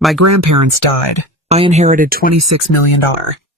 My grandparents died. I inherited $26 million.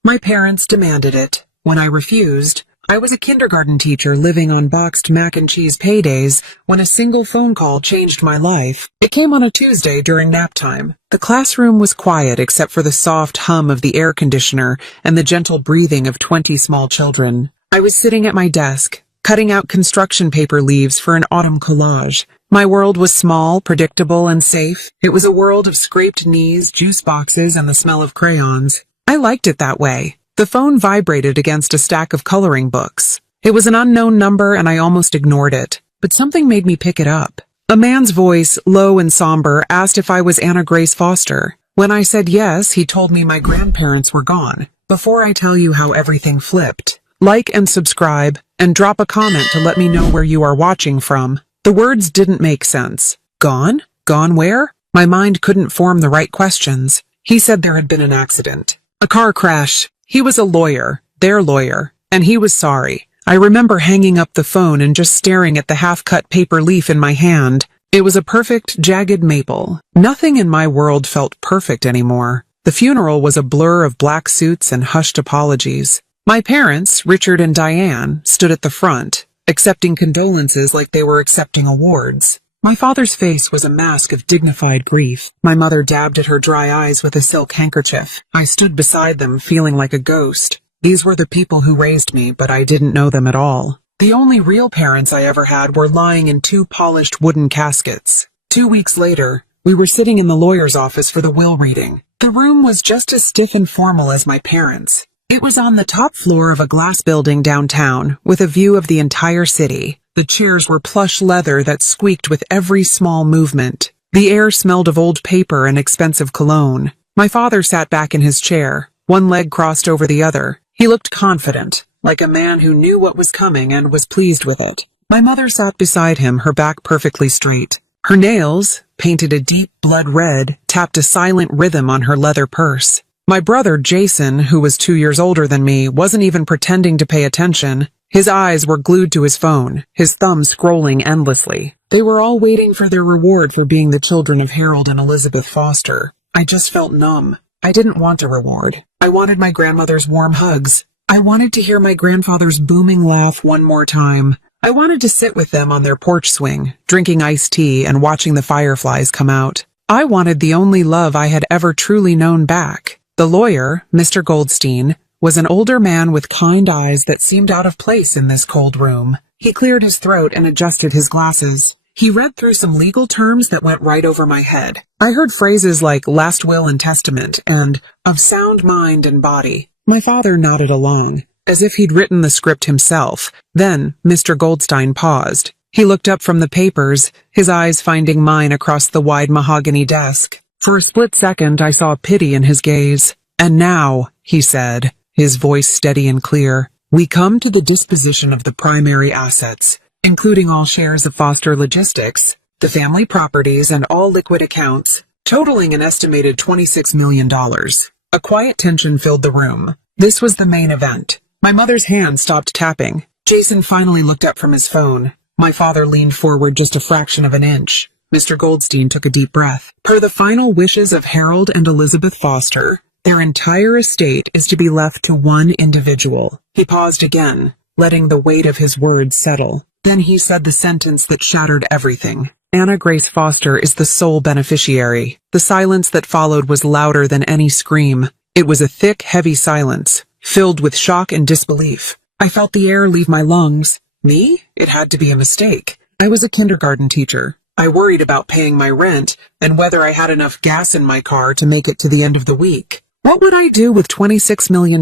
My parents demanded it. When I refused, I was a kindergarten teacher living on boxed mac and cheese paydays when a single phone call changed my life. It came on a Tuesday during nap time. The classroom was quiet except for the soft hum of the air conditioner and the gentle breathing of 20 small children. I was sitting at my desk, cutting out construction paper leaves for an autumn collage. My world was small, predictable, and safe. It was a world of scraped knees, juice boxes, and the smell of crayons. I liked it that way. The phone vibrated against a stack of coloring books. It was an unknown number and I almost ignored it, but something made me pick it up. A man's voice, low and somber, asked if I was Anna Grace Foster. When I said yes, he told me my grandparents were gone. Before I tell you how everything flipped, like and subscribe, and drop a comment to let me know where you are watching from. The words didn't make sense. Gone? Gone where? My mind couldn't form the right questions. He said there had been an accident. A car crash. He was a lawyer, their lawyer, and he was sorry. I remember hanging up the phone and just staring at the half-cut paper leaf in my hand. It was a perfect, jagged maple. Nothing in my world felt perfect anymore. The funeral was a blur of black suits and hushed apologies. My parents, Richard and Diane, stood at the front, accepting condolences like they were accepting awards. My father's face was a mask of dignified grief. My mother dabbed at her dry eyes with a silk handkerchief. I stood beside them, feeling like a ghost. These were the people who raised me, but I didn't know them at all. The only real parents I ever had were lying in 2 polished wooden caskets. 2 weeks later, we were sitting in the lawyer's office for the will reading. The room was just as stiff and formal as my parents'. It was on the top floor of a glass building downtown, with a view of the entire city. The chairs were plush leather that squeaked with every small movement. The air smelled of old paper and expensive cologne. My father sat back in his chair, one leg crossed over the other. He looked confident, like a man who knew what was coming and was pleased with it. My mother sat beside him, her back perfectly straight. Her nails, painted a deep blood red, tapped a silent rhythm on her leather purse. My brother, Jason, who was 2 years older than me, wasn't even pretending to pay attention. His eyes were glued to his phone, his thumb scrolling endlessly. They were all waiting for their reward for being the children of Harold and Elizabeth Foster. I just felt numb. I didn't want a reward. I wanted my grandmother's warm hugs. I wanted to hear my grandfather's booming laugh one more time. I wanted to sit with them on their porch swing, drinking iced tea and watching the fireflies come out. I wanted the only love I had ever truly known back. The lawyer, Mr. Goldstein, was an older man with kind eyes that seemed out of place in this cold room. He cleared his throat and adjusted his glasses. He read through some legal terms that went right over my head. I heard phrases like last will and testament and of sound mind and body. My father nodded along, as if he'd written the script himself. Then Mr. Goldstein paused. He looked up from the papers, his eyes finding mine across the wide mahogany desk. For a split second, I saw pity in his gaze. "And now," he said, his voice steady and clear, "we come to the disposition of the primary assets, including all shares of Foster Logistics, the family properties, and all liquid accounts, totaling an estimated $26 million. A quiet tension filled the room. This was the main event. My mother's hand stopped tapping. Jason finally looked up from his phone. My father leaned forward just a fraction of an inch. Mr. Goldstein took a deep breath. Per the final wishes of Harold and Elizabeth Foster, their entire estate is to be left to one individual. He paused again, letting the weight of his words settle. Then he said the sentence that shattered everything. Anna Grace Foster is the sole beneficiary. The silence that followed was louder than any scream. It was a thick, heavy silence, filled with shock and disbelief. I felt the air leave my lungs. Me? It had to be a mistake. I was a kindergarten teacher. I worried about paying my rent and whether I had enough gas in my car to make it to the end of the week. What would I do with $26 million?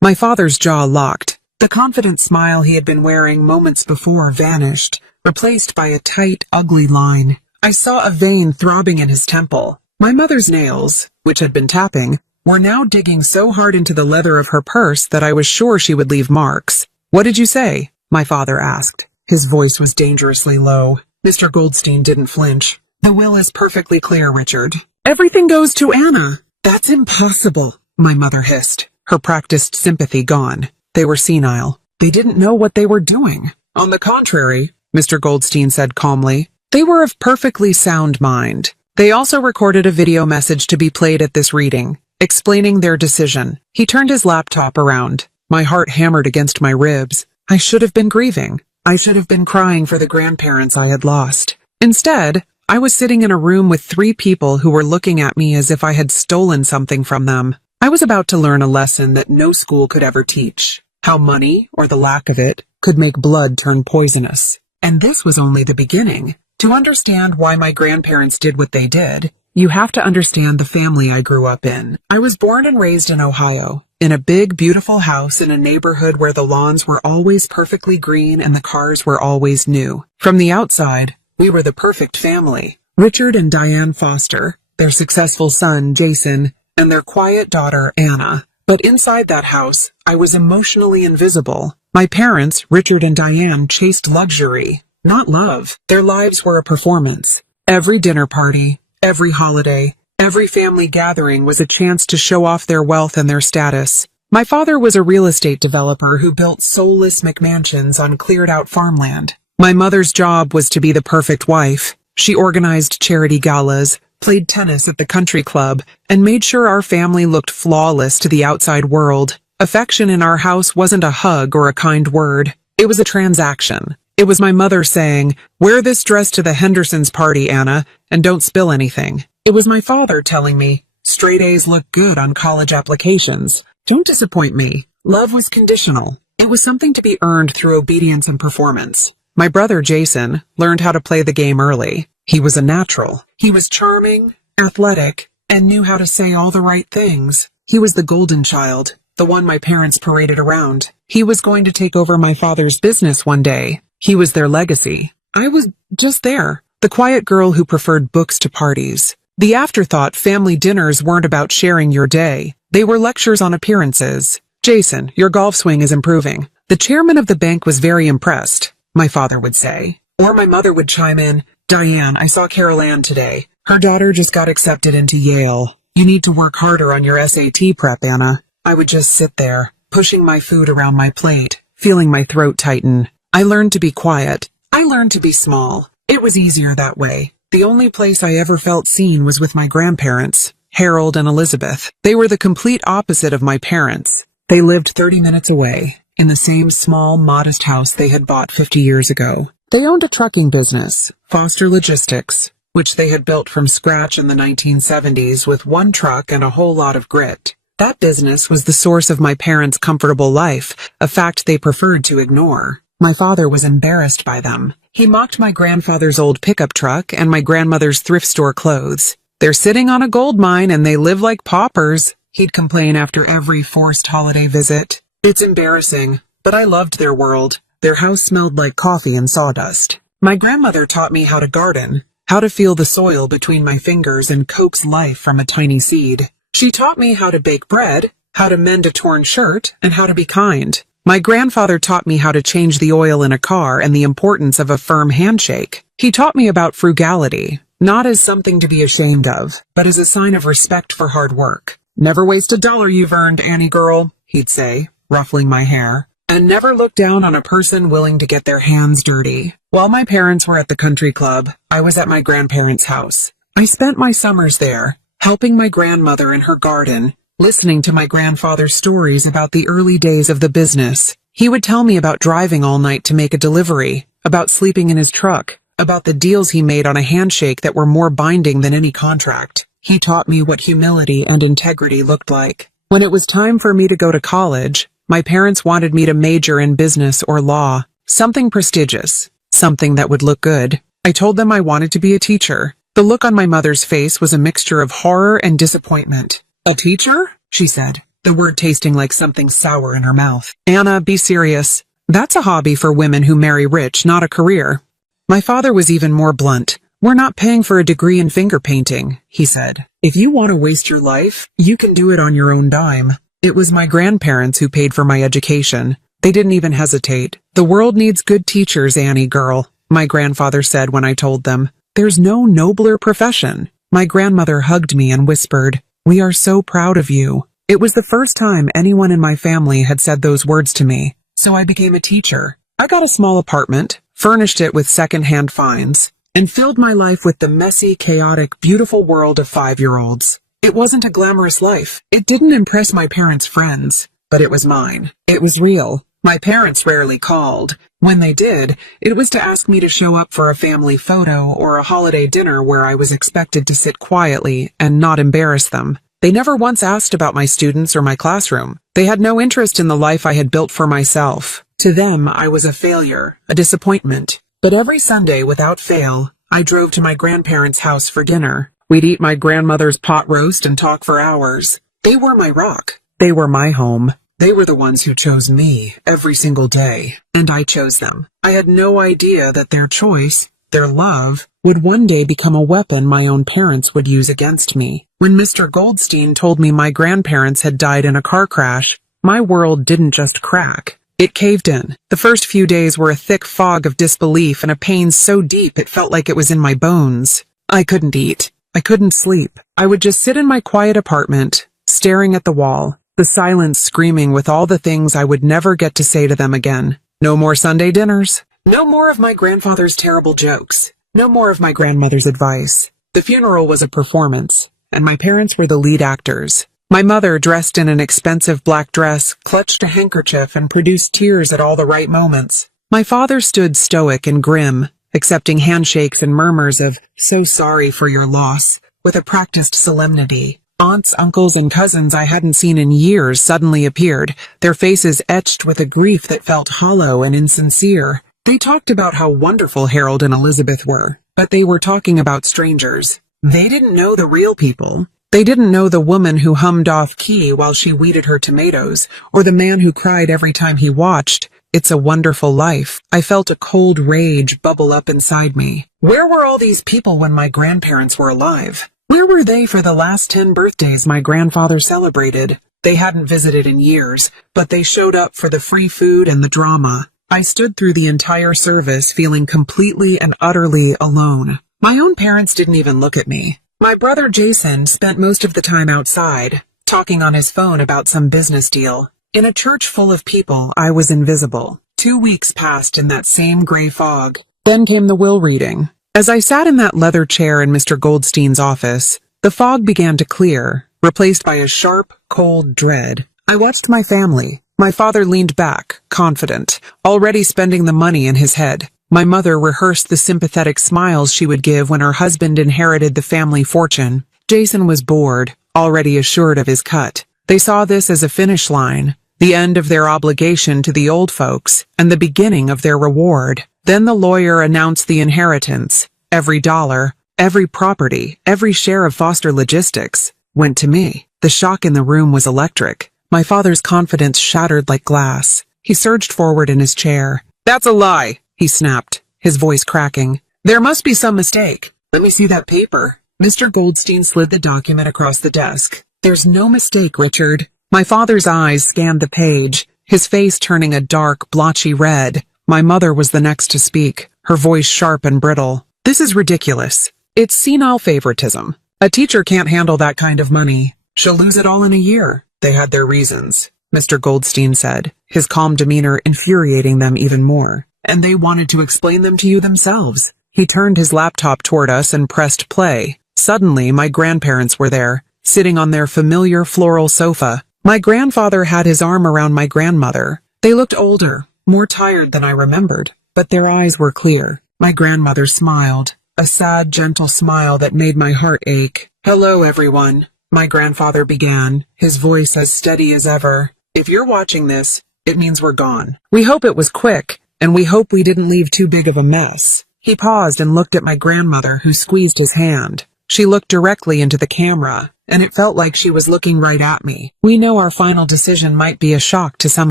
My father's jaw locked. The confident smile he had been wearing moments before vanished, replaced by a tight, ugly line. I saw a vein throbbing in his temple. My mother's nails, which had been tapping, were now digging so hard into the leather of her purse that I was sure she would leave marks. "What did you say?" my father asked. His voice was dangerously low. Mr. Goldstein didn't flinch. "The will is perfectly clear, Richard. Everything goes to Anna." "That's impossible," my mother hissed, her practiced sympathy gone. They were senile. They didn't know what they were doing. "On the contrary," Mr. Goldstein said calmly, "they were of perfectly sound mind. They also recorded a video message to be played at this reading, explaining their decision. He turned his laptop around. My heart hammered against my ribs. I should have been grieving. I should have been crying for the grandparents I had lost. Instead, I was sitting in a room with 3 people who were looking at me as if I had stolen something from them. I was about to learn a lesson that no school could ever teach. How money, or the lack of it, could make blood turn poisonous. And this was only the beginning. To understand why my grandparents did what they did, you have to understand the family I grew up in. I was born and raised in Ohio, in a big, beautiful house in a neighborhood where the lawns were always perfectly green and the cars were always new. From the outside, we were the perfect family. Richard and Diane Foster, their successful son, Jason, and their quiet daughter, Anna. But inside that house, I was emotionally invisible. My parents, Richard and Diane, chased luxury, not love. Their lives were a performance. Every dinner party, every holiday, every family gathering was a chance to show off their wealth and their status. My father was a real estate developer who built soulless McMansions on cleared-out farmland. My mother's job was to be the perfect wife. She organized charity galas, played tennis at the country club, and made sure our family looked flawless to the outside world. Affection in our house wasn't a hug or a kind word. It was a transaction. It was my mother saying, "Wear this dress to the Hendersons' party, Anna, and don't spill anything." It was my father telling me, "Straight A's look good on college applications. Don't disappoint me." Love was conditional. It was something to be earned through obedience and performance. My brother, Jason, learned how to play the game early. He was a natural. He was charming, athletic, and knew how to say all the right things. He was the golden child, the one my parents paraded around. He was going to take over my father's business one day. He was their legacy. I was just there, the quiet girl who preferred books to parties. The afterthought family dinners weren't about sharing your day. They were lectures on appearances. "Jason, your golf swing is improving." The chairman of the bank was very impressed, my father would say. Or my mother would chime in, "Diane, I saw Carol Ann today. Her daughter just got accepted into Yale. You need to work harder on your SAT prep, Anna." I would just sit there, pushing my food around my plate, feeling my throat tighten. I learned to be quiet. I learned to be small. It was easier that way. The only place I ever felt seen was with my grandparents, Harold and Elizabeth. They were the complete opposite of my parents. They lived 30 minutes away, in the same small, modest house they had bought 50 years ago. They owned a trucking business, Foster Logistics, which they had built from scratch in the 1970s with one truck and a whole lot of grit. That business was the source of my parents' comfortable life, a fact they preferred to ignore. My father was embarrassed by them. He mocked my grandfather's old pickup truck and my grandmother's thrift store clothes. "They're sitting on a gold mine and they live like paupers," he'd complain after every forced holiday visit. It's embarrassing, but I loved their world. Their house smelled like coffee and sawdust. My grandmother taught me how to garden, how to feel the soil between my fingers and coax life from a tiny seed. She taught me how to bake bread, how to mend a torn shirt, and how to be kind. My grandfather taught me how to change the oil in a car and the importance of a firm handshake. He taught me about frugality, not as something to be ashamed of, but as a sign of respect for hard work. "Never waste a dollar you've earned, Annie girl," he'd say, ruffling my hair. And never look down on a person willing to get their hands dirty. While my parents were at the country club, I was at my grandparents' house. I spent my summers there, helping my grandmother in her garden, listening to my grandfather's stories about the early days of the business. He would tell me about driving all night to make a delivery, about sleeping in his truck, about the deals he made on a handshake that were more binding than any contract. He taught me what humility and integrity looked like. When it was time for me to go to college, my parents wanted me to major in business or law, something prestigious, something that would look good. I told them I wanted to be a teacher. The look on my mother's face was a mixture of horror and disappointment. "A teacher?" she said, the word tasting like something sour in her mouth. "Anna, be serious. That's a hobby for women who marry rich, not a career." My father was even more blunt. "We're not paying for a degree in finger painting," he said. "If you want to waste your life, you can do it on your own dime." It was my grandparents who paid for my education. They didn't even hesitate. "The world needs good teachers, Annie girl," my grandfather said when I told them. "There's no nobler profession." My grandmother hugged me and whispered, "We are so proud of you." It was the first time anyone in my family had said those words to me. So I became a teacher. I got a small apartment, furnished it with second-hand finds, and filled my life with the messy, chaotic, beautiful world of 5-year-olds. It wasn't a glamorous life. It didn't impress my parents' friends, but it was mine. It was real. My parents rarely called. When they did, it was to ask me to show up for a family photo or a holiday dinner where I was expected to sit quietly and not embarrass them. They never once asked about my students or my classroom. They had no interest in the life I had built for myself. To them, I was a failure, a disappointment. But every Sunday, without fail, I drove to my grandparents' house for dinner. We'd eat my grandmother's pot roast and talk for hours. They were my rock. They were my home. They were the ones who chose me every single day, and I chose them. I had no idea that their choice, their love, would one day become a weapon my own parents would use against me. When Mr. Goldstein told me my grandparents had died in a car crash, my world didn't just crack. It caved in. The first few days were a thick fog of disbelief and a pain so deep it felt like it was in my bones. I couldn't eat. I couldn't sleep. I would just sit in my quiet apartment, staring at the wall, the silence screaming with all the things I would never get to say to them again. No more Sunday dinners. No more of my grandfather's terrible jokes. No more of my grandmother's advice. The funeral was a performance, and my parents were the lead actors. My mother, dressed in an expensive black dress, clutched a handkerchief and produced tears at all the right moments. My father stood stoic and grim, accepting handshakes and murmurs of, "So sorry for your loss," with a practiced solemnity. Aunts, uncles, and cousins I hadn't seen in years suddenly appeared, their faces etched with a grief that felt hollow and insincere. They talked about how wonderful Harold and Elizabeth were, but they were talking about strangers. They didn't know the real people. They didn't know the woman who hummed off-key while she weeded her tomatoes, or the man who cried every time he watched It's a Wonderful Life. I felt a cold rage bubble up inside me. Where were all these people when my grandparents were alive? Where were they for the last 10 birthdays my grandfather celebrated? They hadn't visited in years, but they showed up for the free food and the drama. I stood through the entire service feeling completely and utterly alone. My own parents didn't even look at me. My brother Jason spent most of the time outside, talking on his phone about some business deal. In a church full of people, I was invisible. 2 weeks passed in that same gray fog. Then came the will reading. As I sat in that leather chair in Mr. Goldstein's office, the fog began to clear, replaced by a sharp, cold dread. I watched my family. My father leaned back, confident, already spending the money in his head. My mother rehearsed the sympathetic smiles she would give when her husband inherited the family fortune. Jason was bored, already assured of his cut. They saw this as a finish line, the end of their obligation to the old folks, and the beginning of their reward. Then the lawyer announced the inheritance. Every dollar, every property, every share of Foster Logistics went to me. The shock in the room was electric. My father's confidence shattered like glass. He surged forward in his chair. "That's a lie," he snapped, his voice cracking. "There must be some mistake. Let me see that paper." Mr. Goldstein slid the document across the desk. "There's no mistake, Richard." My father's eyes scanned the page, his face turning a dark, blotchy red. My mother was the next to speak, her voice sharp and brittle. "This is ridiculous. It's senile favoritism. A teacher can't handle that kind of money. She'll lose it all in a year." "They had their reasons," Mr. Goldstein said, his calm demeanor infuriating them even more. "And they wanted to explain them to you themselves." He turned his laptop toward us and pressed play. Suddenly, my grandparents were there, sitting on their familiar floral sofa. My grandfather had his arm around my grandmother. They looked older, more tired than I remembered, but their eyes were clear. My grandmother smiled, a sad, gentle smile that made my heart ache. "Hello, everyone," my grandfather began, his voice as steady as ever. "If you're watching this, it means we're gone. We hope it was quick, and we hope we didn't leave too big of a mess." He paused and looked at my grandmother, who squeezed his hand. She looked directly into the camera, and it felt like she was looking right at me. "We know our final decision might be a shock to some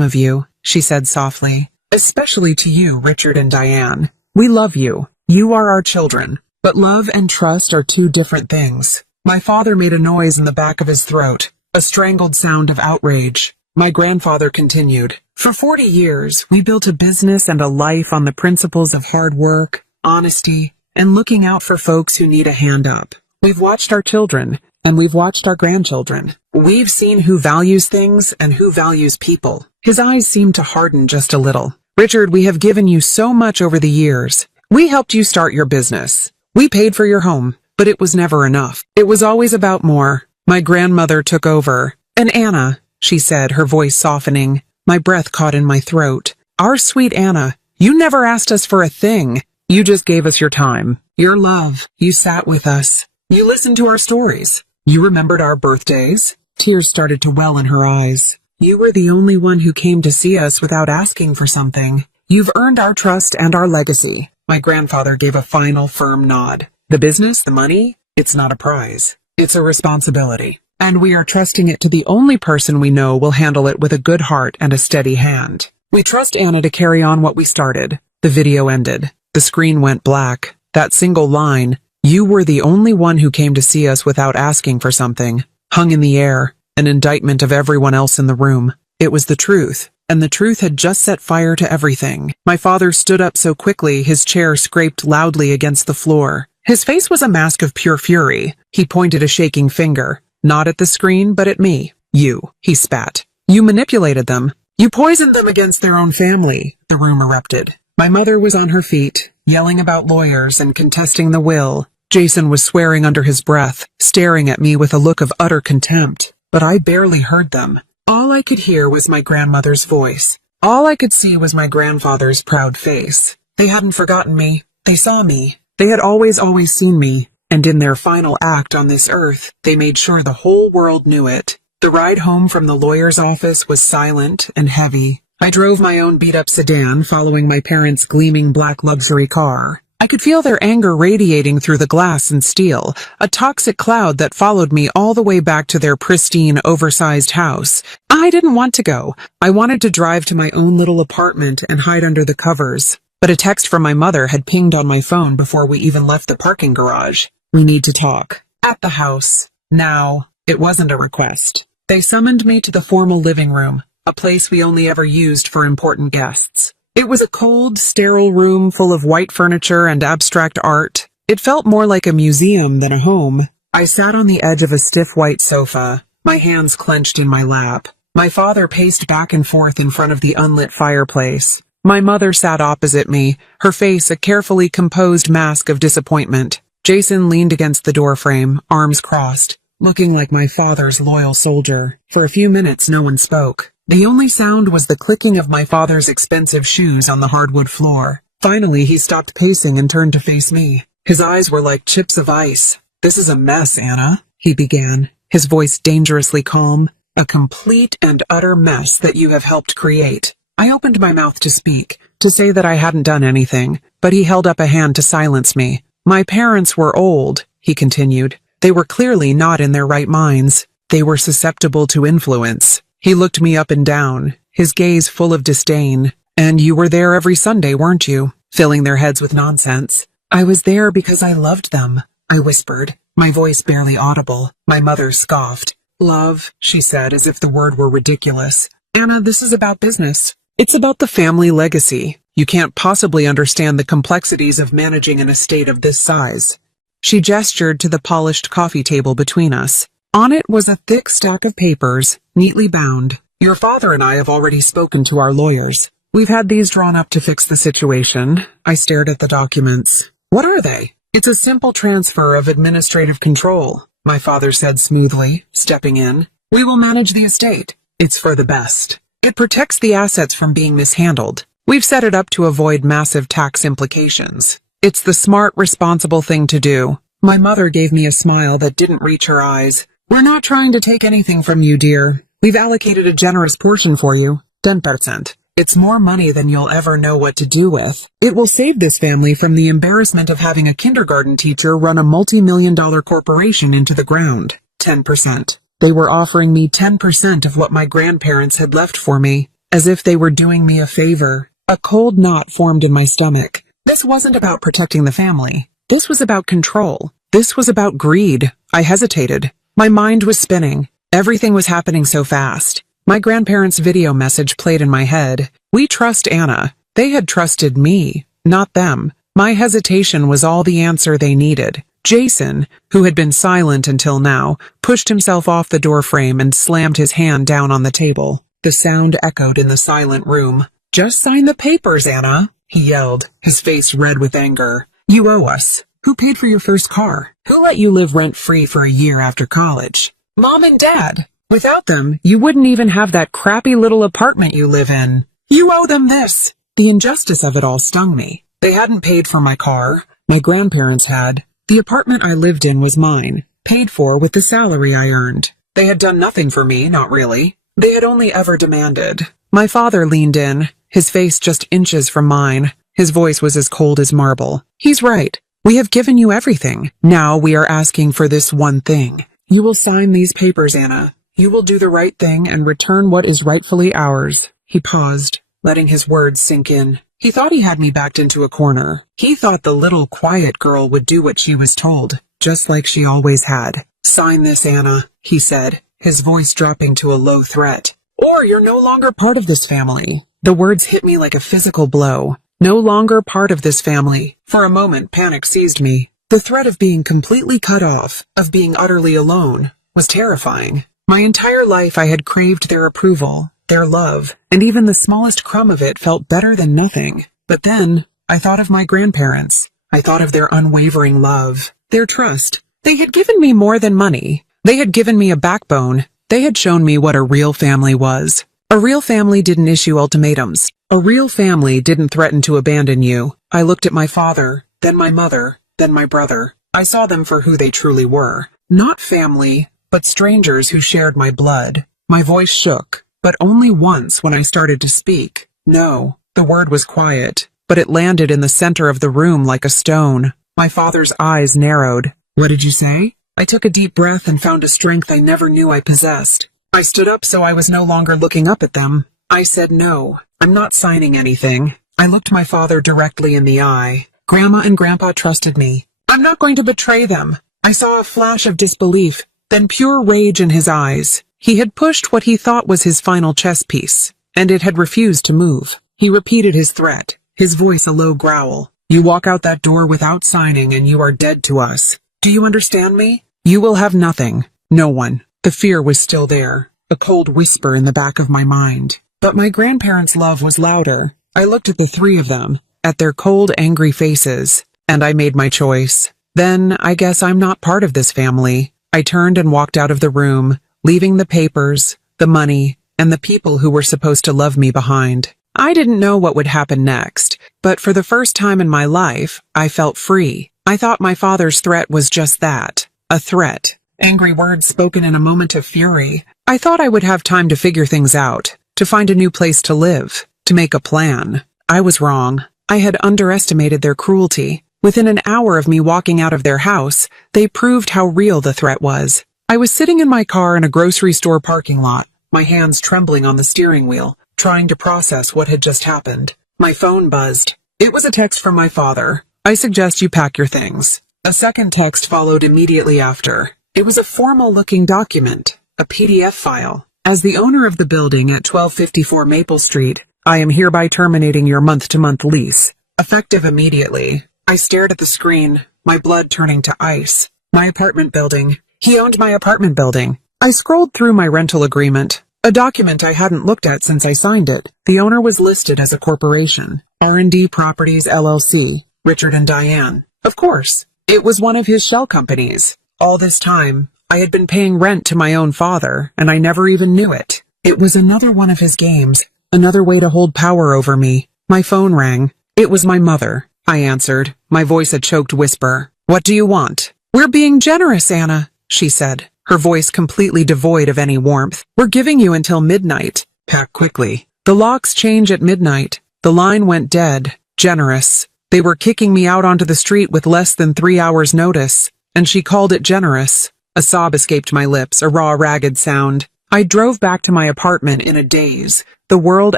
of you," she said softly. "Especially to you, Richard and Diane. We love you. You are our children. But love and trust are two different things." My father made a noise in the back of his throat, a strangled sound of outrage. My grandfather continued. "For 40 years, we built a business and a life on the principles of hard work, honesty, and looking out for folks who need a hand up. We've watched our children, and we've watched our grandchildren. We've seen who values things and who values people." His eyes seemed to harden just a little. "Richard, we have given you so much over the years. We helped you start your business. We paid for your home, but it was never enough. It was always about more. My grandmother took over. And Anna, she said, her voice softening. My breath caught in my throat. Our sweet Anna, you never asked us for a thing. You just gave us your time, your love. You sat with us. You listened to our stories. You remembered our birthdays. Tears started to well in her eyes. You were the only one who came to see us without asking for something. You've earned our trust and our legacy. My grandfather gave a final, firm nod. The business, the money, it's not a prize. It's a responsibility. And we are trusting it to the only person we know will handle it with a good heart and a steady hand. We trust Anna to carry on what we started. The video ended. The screen went black. That single line, "You were the only one who came to see us without asking for something," hung in the air, an indictment of everyone else in the room. It was the truth, and the truth had just set fire to everything. My father stood up so quickly his chair scraped loudly against the floor. His face was a mask of pure fury. He pointed a shaking finger, not at the screen, but at me. "You," he spat. "You manipulated them. You poisoned them against their own family," the room erupted. My mother was on her feet, yelling about lawyers and contesting the will. Jason was swearing under his breath, staring at me with a look of utter contempt. But I barely heard them. All I could hear was my grandmother's voice. All I could see was my grandfather's proud face. They hadn't forgotten me. They saw me. They had always seen me. And in their final act on this earth, they made sure the whole world knew it. The ride home from the lawyer's office was silent and heavy. I drove my own beat-up sedan, following my parents' gleaming black luxury car. I could feel their anger radiating through the glass and steel, a toxic cloud that followed me all the way back to their pristine, oversized house. I didn't want to go. I wanted to drive to my own little apartment and hide under the covers. But a text from my mother had pinged on my phone before we even left the parking garage. "We need to talk." At the house. Now. It wasn't a request. They summoned me to the formal living room, a place we only ever used for important guests. It was a cold, sterile room full of white furniture and abstract art. It felt more like a museum than a home. I sat on the edge of a stiff white sofa, my hands clenched in my lap. My father paced back and forth in front of the unlit fireplace. My mother sat opposite me, her face a carefully composed mask of disappointment. Jason leaned against the doorframe, arms crossed, looking like my father's loyal soldier. For a few minutes no one spoke. The only sound was the clicking of my father's expensive shoes on the hardwood floor. Finally, he stopped pacing and turned to face me. His eyes were like chips of ice. "This is a mess, Anna," he began, his voice dangerously calm. "A complete and utter mess that you have helped create." I opened my mouth to speak, to say that I hadn't done anything, but he held up a hand to silence me. "My parents were old," he continued. "They were clearly not in their right minds. They were susceptible to influence." He looked me up and down, his gaze full of disdain. "And you were there every Sunday, weren't you? Filling their heads with nonsense." "I was there because I loved them," I whispered, my voice barely audible. My mother scoffed. "Love," she said, as if the word were ridiculous. "Anna, this is about business. It's about the family legacy. You can't possibly understand the complexities of managing an estate of this size." She gestured to the polished coffee table between us. On it was a thick stack of papers, neatly bound. "Your father and I have already spoken to our lawyers. We've had these drawn up to fix the situation." I stared at the documents. "What are they?" "It's a simple transfer of administrative control," my father said smoothly, stepping in. "We will manage the estate. It's for the best. It protects the assets from being mishandled. We've set it up to avoid massive tax implications. It's the smart, responsible thing to do." My mother gave me a smile that didn't reach her eyes. "We're not trying to take anything from you, dear. We've allocated a generous portion for you, 10%. It's more money than you'll ever know what to do with. It will save this family from the embarrassment of having a kindergarten teacher run a multi-million-dollar corporation into the ground. 10%. They were offering me 10% of what my grandparents had left for me, as if they were doing me a favor. A cold knot formed in my stomach. This wasn't about protecting the family. This was about control. This was about greed. I hesitated. My mind was spinning. Everything was happening so fast. My grandparents' video message played in my head. "We trust Anna." They had trusted me, not them. My hesitation was all the answer they needed. Jason, who had been silent until now, pushed himself off the doorframe and slammed his hand down on the table. The sound echoed in the silent room. "Just sign the papers, Anna," he yelled, his face red with anger. "You owe us. Who paid for your first car? Who let you live rent-free for a year after college? Mom and Dad. Without them, you wouldn't even have that crappy little apartment you live in. You owe them this. The injustice of it all stung me. They hadn't paid for my car. My grandparents had. The apartment I lived in was mine, paid for with the salary I earned. They had done nothing for me, not really. They had only ever demanded. My father leaned in, his face just inches from mine. His voice was as cold as marble. He's right. We have given you everything. Now we are asking for this one thing. You will sign these papers, Anna. You will do the right thing and return what is rightfully ours. He paused, letting his words sink in. He thought he had me backed into a corner. He thought the little quiet girl would do what she was told, just like she always had. Sign this, Anna, he said, his voice dropping to a low threat. Or you're no longer part of this family. The words hit me like a physical blow. No longer part of this family. For a moment, panic seized me. The threat of being completely cut off, of being utterly alone, was terrifying. My entire life I had craved their approval, their love, and even the smallest crumb of it felt better than nothing. But then, I thought of my grandparents. I thought of their unwavering love, their trust. They had given me more than money. They had given me a backbone. They had shown me what a real family was. A real family didn't issue ultimatums. A real family didn't threaten to abandon you. I looked at my father, then my mother, then my brother. I saw them for who they truly were. Not family, but strangers who shared my blood. My voice shook, but only once when I started to speak. No, the word was quiet, but it landed in the center of the room like a stone. My father's eyes narrowed. What did you say? I took a deep breath and found a strength I never knew I possessed. I stood up so I was no longer looking up at them. I said no, I'm not signing anything. I looked my father directly in the eye. Grandma and Grandpa trusted me. I'm not going to betray them. I saw a flash of disbelief, then pure rage in his eyes. He had pushed what he thought was his final chess piece, and it had refused to move. He repeated his threat, his voice a low growl. You walk out that door without signing and you are dead to us. Do you understand me? You will have nothing. No one. The fear was still there, a cold whisper in the back of my mind. But my grandparents' love was louder. I looked at the three of them, at their cold, angry faces, and I made my choice. Then, I guess I'm not part of this family. I turned and walked out of the room, leaving the papers, the money, and the people who were supposed to love me behind. I didn't know what would happen next, but for the first time in my life, I felt free. I thought my father's threat was just that, a threat. Angry words spoken in a moment of fury. I thought I would have time to figure things out, to find a new place to live, to make a plan. I was wrong. I had underestimated their cruelty. Within an hour of me walking out of their house, they proved how real the threat was. I was sitting in my car in a grocery store parking lot, my hands trembling on the steering wheel, trying to process what had just happened. My phone buzzed. It was a text from my father. I suggest you pack your things. A second text followed immediately after. It was a formal-looking document, a PDF file. As the owner of the building at 1254 Maple Street, I am hereby terminating your month-to-month lease. Effective immediately. I stared at the screen, my blood turning to ice. My apartment building. He owned my apartment building. I scrolled through my rental agreement, a document I hadn't looked at since I signed it. The owner was listed as a corporation, R&D Properties LLC, Richard and Diane. Of course, it was one of his shell companies. All this time, I had been paying rent to my own father, and I never even knew it. It was another one of his games, another way to hold power over me. My phone rang. It was my mother. I answered, my voice a choked whisper. What do you want? We're being generous, Anna, she said, her voice completely devoid of any warmth. We're giving you until midnight. Pack quickly. The locks change at midnight. The line went dead. Generous. They were kicking me out onto the street with less than 3 hours' notice, and she called it generous. A sob escaped my lips, a raw, ragged sound. I drove back to my apartment in a daze, the world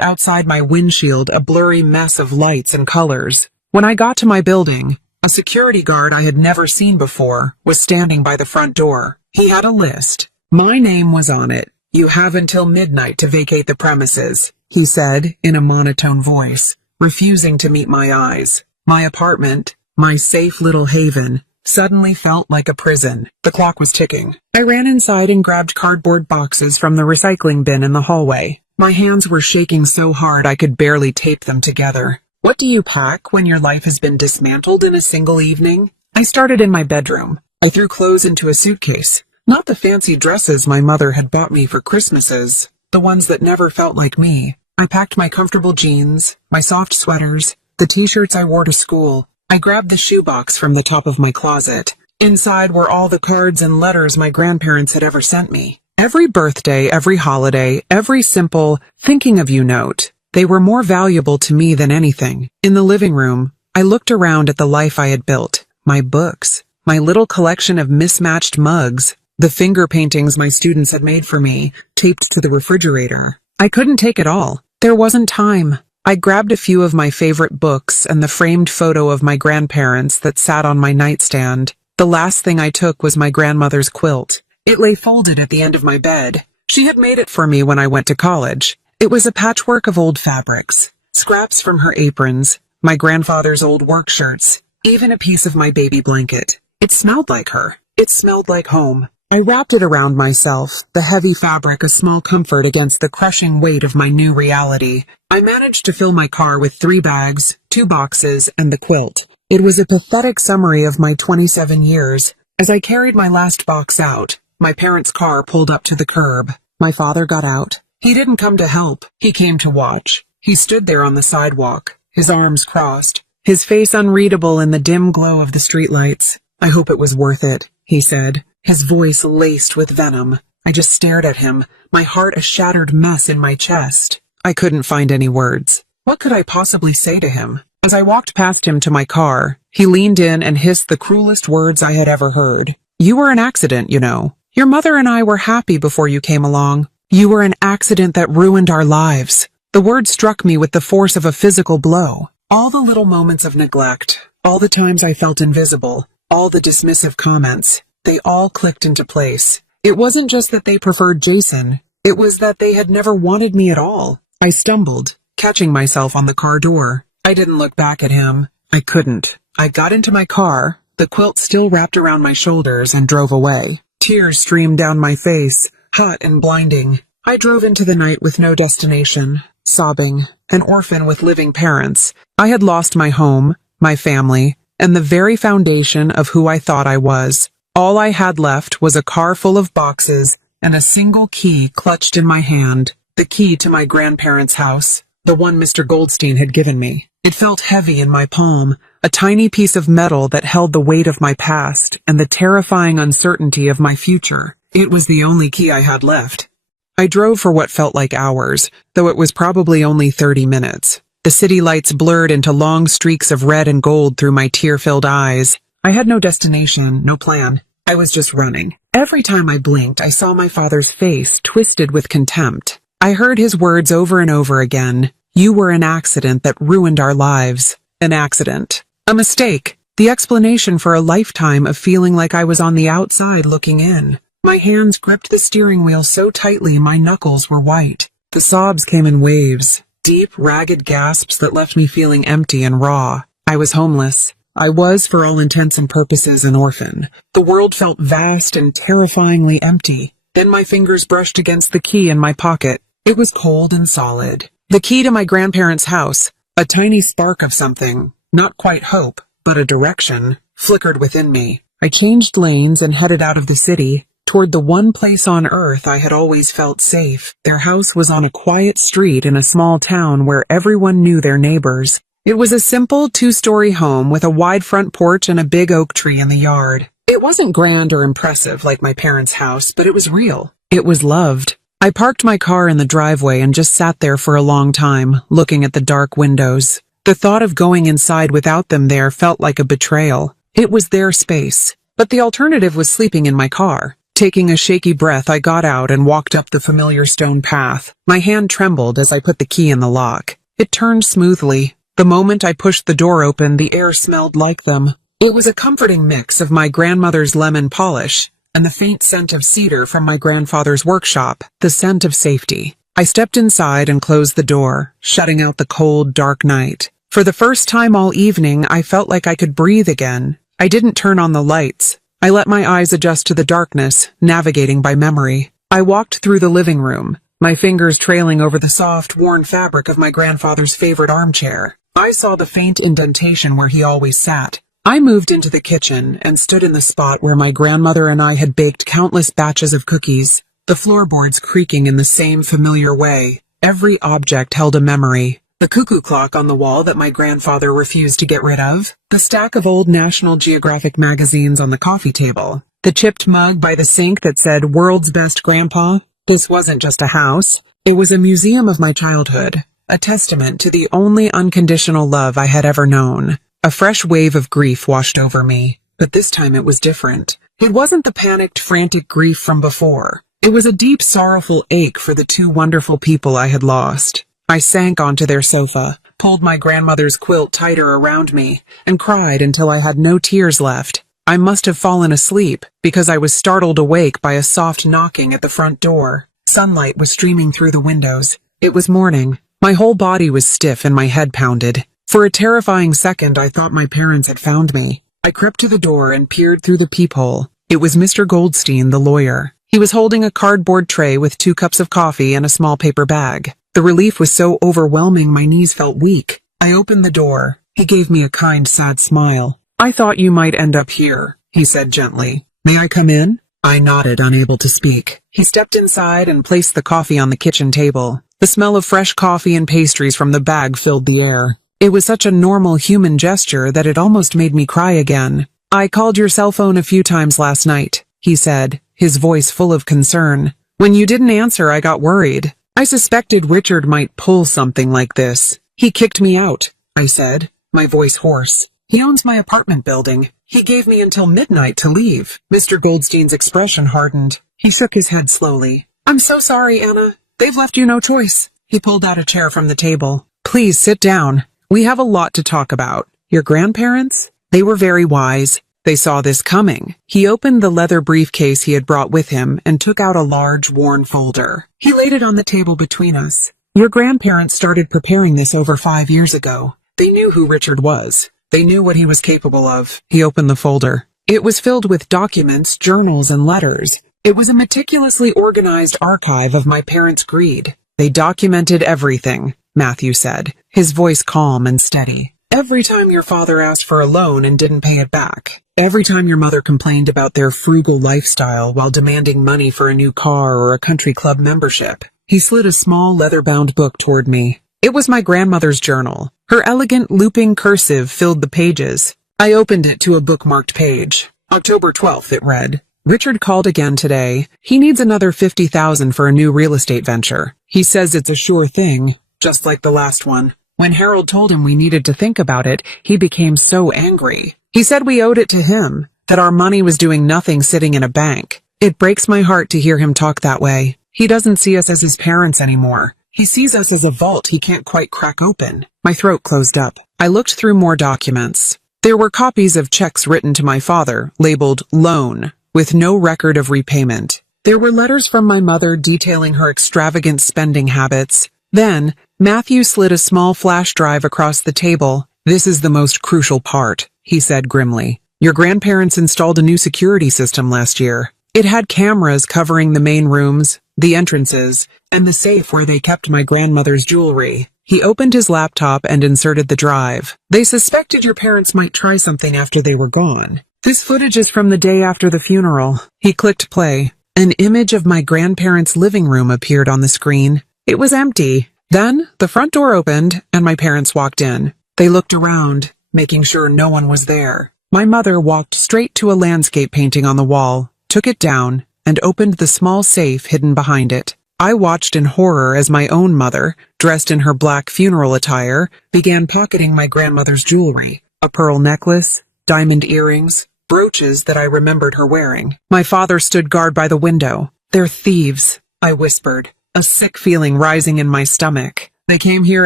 outside my windshield a blurry mess of lights and colors. When I got to my building, a security guard I had never seen before was standing by the front door. He had a list. My name was on it. You have until midnight to vacate the premises, he said in a monotone voice, refusing to meet my eyes. My apartment, my safe little haven, suddenly felt like a prison. The clock was ticking. I ran inside and grabbed cardboard boxes from the recycling bin in the hallway. My hands were shaking so hard I could barely tape them together. What do you pack when your life has been dismantled in a single evening? I started in my bedroom. I threw clothes into a suitcase. Not the fancy dresses my mother had bought me for Christmases, the ones that never felt like me. I packed my comfortable jeans, my soft sweaters, the t-shirts I wore to school. I grabbed the shoebox from the top of my closet. Inside were all the cards and letters my grandparents had ever sent me. Every birthday, every holiday, every simple thinking of you note. They were more valuable to me than anything. In the living room, I looked around at the life I had built. My books, my little collection of mismatched mugs, the finger paintings my students had made for me, taped to the refrigerator. I couldn't take it all. There wasn't time. I grabbed a few of my favorite books and the framed photo of my grandparents that sat on my nightstand. The last thing I took was my grandmother's quilt. It lay folded at the end of my bed. She had made it for me when I went to college. It was a patchwork of old fabrics, scraps from her aprons, my grandfather's old work shirts, even a piece of my baby blanket. It smelled like her. It smelled like home. I wrapped it around myself, the heavy fabric a small comfort against the crushing weight of my new reality. I managed to fill my car with 3 bags, 2 boxes, and the quilt. It was a pathetic summary of my 27 years. As I carried my last box out, my parents' car pulled up to the curb. My father got out. He didn't come to help. He came to watch. He stood there on the sidewalk, his arms crossed, his face unreadable in the dim glow of the streetlights. "I hope it was worth it," he said, his voice laced with venom. I just stared at him, my heart a shattered mess in my chest. I couldn't find any words. What could I possibly say to him? As I walked past him to my car, he leaned in and hissed the cruelest words I had ever heard. "You were an accident, you know. Your mother and I were happy before you came along. You were an accident that ruined our lives." The word struck me with the force of a physical blow. All the little moments of neglect, all the times I felt invisible, all the dismissive comments, they all clicked into place. It wasn't just that they preferred Jason. It was that they had never wanted me at all. I stumbled, catching myself on the car door. I didn't look back at him. I couldn't. I got into my car, the quilt still wrapped around my shoulders, and drove away. Tears streamed down my face, hot and blinding. I drove into the night with no destination, sobbing, an orphan with living parents. I had lost my home, my family, and the very foundation of who I thought I was. All I had left was a car full of boxes and a single key clutched in my hand, the key to my grandparents' house, the one Mr. Goldstein had given me. It felt heavy in my palm, a tiny piece of metal that held the weight of my past and the terrifying uncertainty of my future. It was the only key I had left. I drove for what felt like hours, though it was probably only 30 minutes. The city lights blurred into long streaks of red and gold through my tear-filled eyes. I had no destination, no plan. I was just running. Every time I blinked, I saw my father's face twisted with contempt. I heard his words over and over again. "You were an accident that ruined our lives." An accident. A mistake. The explanation for a lifetime of feeling like I was on the outside looking in. My hands gripped the steering wheel so tightly my knuckles were white. The sobs came in waves, deep, ragged gasps that left me feeling empty and raw. I was homeless. I was, for all intents and purposes, an orphan. The world felt vast and terrifyingly empty. Then my fingers brushed against the key in my pocket. It was cold and solid. The key to my grandparents' house. A tiny spark of something, not quite hope, but a direction, flickered within me. I changed lanes and headed out of the city, toward the one place on earth I had always felt safe. Their house was on a quiet street in a small town where everyone knew their neighbors. It was a simple 2-story home with a wide front porch and a big oak tree in the yard. It wasn't grand or impressive like my parents' house, but it was real. It was loved. I parked my car in the driveway and just sat there for a long time, looking at the dark windows. The thought of going inside without them there felt like a betrayal. It was their space, but the alternative was sleeping in my car. Taking a shaky breath, I got out and walked up the familiar stone path. My hand trembled as I put the key in the lock. It turned smoothly. The moment I pushed the door open, the air smelled like them. It was a comforting mix of my grandmother's lemon polish and the faint scent of cedar from my grandfather's workshop, the scent of safety. I stepped inside and closed the door, shutting out the cold, dark night. For the first time all evening, I felt like I could breathe again. I didn't turn on the lights. I let my eyes adjust to the darkness, navigating by memory. I walked through the living room, my fingers trailing over the soft, worn fabric of my grandfather's favorite armchair. I saw the faint indentation where he always sat, I moved into the kitchen and stood in the spot where my grandmother and I had baked countless batches of cookies, the floorboards creaking in the same familiar way. Every object held a memory. The cuckoo clock on the wall that my grandfather refused to get rid of, the stack of old National Geographic magazines on the coffee table, the chipped mug by the sink that said "World's Best Grandpa." This wasn't just a house. It was a museum of my childhood, a testament to the only unconditional love I had ever known. A fresh wave of grief washed over me, but this time it was different. It wasn't the panicked, frantic grief from before. It was a deep, sorrowful ache for the two wonderful people I had lost. I sank onto their sofa, pulled my grandmother's quilt tighter around me, and cried until I had no tears left. I must have fallen asleep, because I was startled awake by a soft knocking at the front door. Sunlight was streaming through the windows. It was morning. My whole body was stiff and my head pounded. For a terrifying second, I thought my parents had found me. I crept to the door and peered through the peephole. It was Mr. Goldstein, the lawyer. He was holding a cardboard tray with 2 cups of coffee and a small paper bag. The relief was so overwhelming my knees felt weak. I opened the door. He gave me a kind, sad smile. "I thought you might end up here," he said gently. "May I come in?" I nodded, unable to speak. He stepped inside and placed the coffee on the kitchen table. The smell of fresh coffee and pastries from the bag filled the air. It was such a normal human gesture that it almost made me cry again. "I called your cell phone a few times last night," he said, his voice full of concern. "When you didn't answer, I got worried. I suspected Richard might pull something like this." "He kicked me out," I said, my voice hoarse. "He owns my apartment building. He gave me until midnight to leave." Mr. Goldstein's expression hardened. He shook his head slowly. "I'm so sorry, Anna. They've left you no choice." He pulled out a chair from the table. "Please sit down. We have a lot to talk about. Your grandparents? They were very wise. They saw this coming." He opened the leather briefcase he had brought with him and took out a large, worn folder. He laid it on the table between us. "Your grandparents started preparing this over 5 years ago. They knew who Richard was. They knew what he was capable of." He opened the folder. It was filled with documents, journals, and letters. It was a meticulously organized archive of my parents' greed. "They documented everything," Matthew said, his voice calm and steady. "Every time your father asked for a loan and didn't pay it back. Every time your mother complained about their frugal lifestyle while demanding money for a new car or a country club membership." He slid a small leather-bound book toward me. It was my grandmother's journal. Her elegant looping cursive filled the pages. I opened it to a bookmarked page. October 12th, it read. "Richard called again today. He needs another $50,000 for a new real estate venture. He says it's a sure thing, just like the last one. When Harold told him we needed to think about it, he became so angry. He said we owed it to him, that our money was doing nothing sitting in a bank. It breaks my heart to hear him talk that way. He doesn't see us as his parents anymore. He sees us as a vault he can't quite crack open." My throat closed up. I looked through more documents. There were copies of checks written to my father, labeled loan, with no record of repayment. There were letters from my mother detailing her extravagant spending habits. Then, Matthew slid a small flash drive across the table. "This is the most crucial part," he said grimly. "Your grandparents installed a new security system last year. It had cameras covering the main rooms, the entrances, and the safe where they kept my grandmother's jewelry." He opened his laptop and inserted the drive. "They suspected your parents might try something after they were gone. This footage is from the day after the funeral." He clicked play. An image of my grandparents' living room appeared on the screen. It was empty. Then, the front door opened, and my parents walked in. They looked around, making sure no one was there. My mother walked straight to a landscape painting on the wall, took it down, and opened the small safe hidden behind it. I watched in horror as my own mother, dressed in her black funeral attire, began pocketing my grandmother's jewelry. A pearl necklace, diamond earrings, brooches that I remembered her wearing. My father stood guard by the window. "They're thieves," I whispered, a sick feeling rising in my stomach. "They came here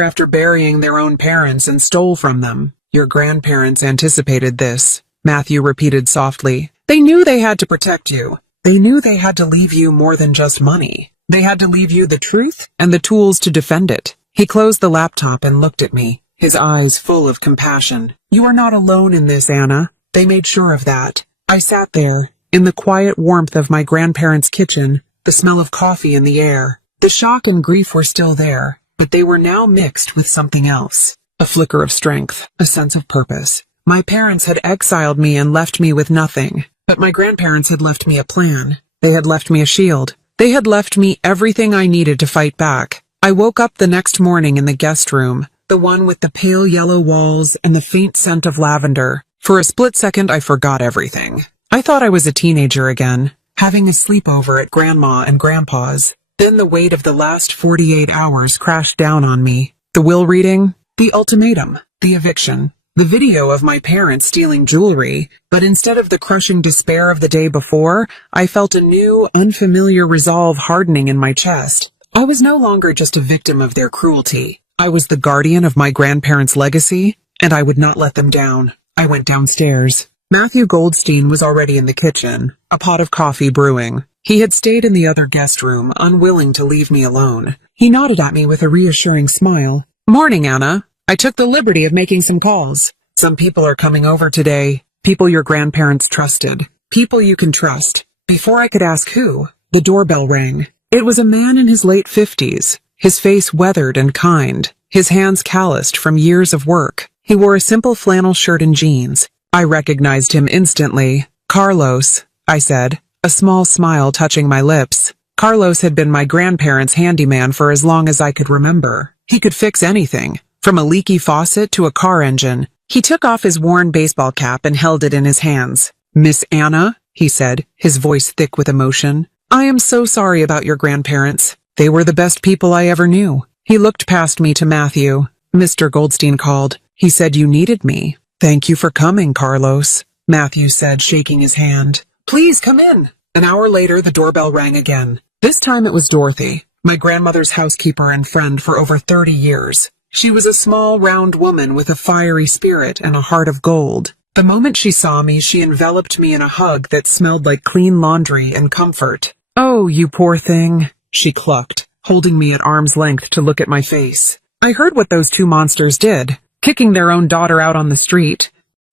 after burying their own parents and stole from them." "Your grandparents anticipated this," Matthew repeated softly. "They knew they had to protect you. They knew they had to leave you more than just money. They had to leave you the truth and the tools to defend it." He closed the laptop and looked at me, his eyes full of compassion. "You are not alone in this, Anna. They made sure of that." I sat there, in the quiet warmth of my grandparents' kitchen, the smell of coffee in the air. The shock and grief were still there, but they were now mixed with something else. A flicker of strength, a sense of purpose. My parents had exiled me and left me with nothing, but my grandparents had left me a plan. They had left me a shield. They had left me everything I needed to fight back. I woke up the next morning in the guest room, the one with the pale yellow walls and the faint scent of lavender. For a split second, I forgot everything. I thought I was a teenager again, having a sleepover at Grandma and Grandpa's. Then the weight of the last 48 hours crashed down on me. The will reading, the ultimatum, the eviction, the video of my parents stealing jewelry, but instead of the crushing despair of the day before, I felt a new, unfamiliar resolve hardening in my chest. I was no longer just a victim of their cruelty. I was the guardian of my grandparents' legacy, and I would not let them down. I went downstairs. Matthew Goldstein was already in the kitchen, a pot of coffee brewing. He had stayed in the other guest room, unwilling to leave me alone. He nodded at me with a reassuring smile. "Morning, Anna. I took the liberty of making some calls. Some people are coming over today. People your grandparents trusted. People you can trust." Before I could ask who, the doorbell rang. It was a man in his late 50s, his face weathered and kind, his hands calloused from years of work. He wore a simple flannel shirt and jeans. I recognized him instantly. "Carlos," I said, a small smile touching my lips. Carlos had been my grandparents' handyman for as long as I could remember. He could fix anything, from a leaky faucet to a car engine. He took off his worn baseball cap and held it in his hands. "Miss Anna," he said, his voice thick with emotion, "I am so sorry about your grandparents. They were the best people I ever knew." He looked past me to Matthew. "Mr. Goldstein called. He said you needed me." "Thank you for coming, Carlos," Matthew said, shaking his hand. "Please come in." An hour later, the doorbell rang again. This time it was Dorothy, my grandmother's housekeeper and friend for over 30 years. She was a small, round woman with a fiery spirit and a heart of gold. The moment she saw me, she enveloped me in a hug that smelled like clean laundry and comfort. "Oh, you poor thing," she clucked, holding me at arm's length to look at my face. "I heard what those two monsters did, kicking their own daughter out on the street.